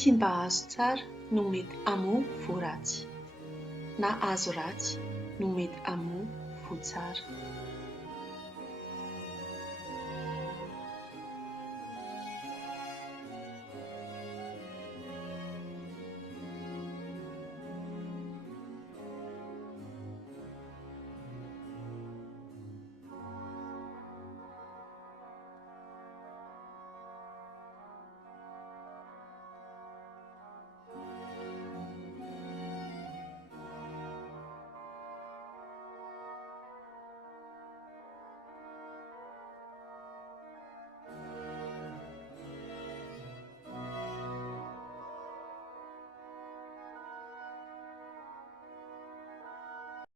Tsy mba azo tsara no mety hamoa voaratsy, na azo ratsy no mety hamoa voatsara.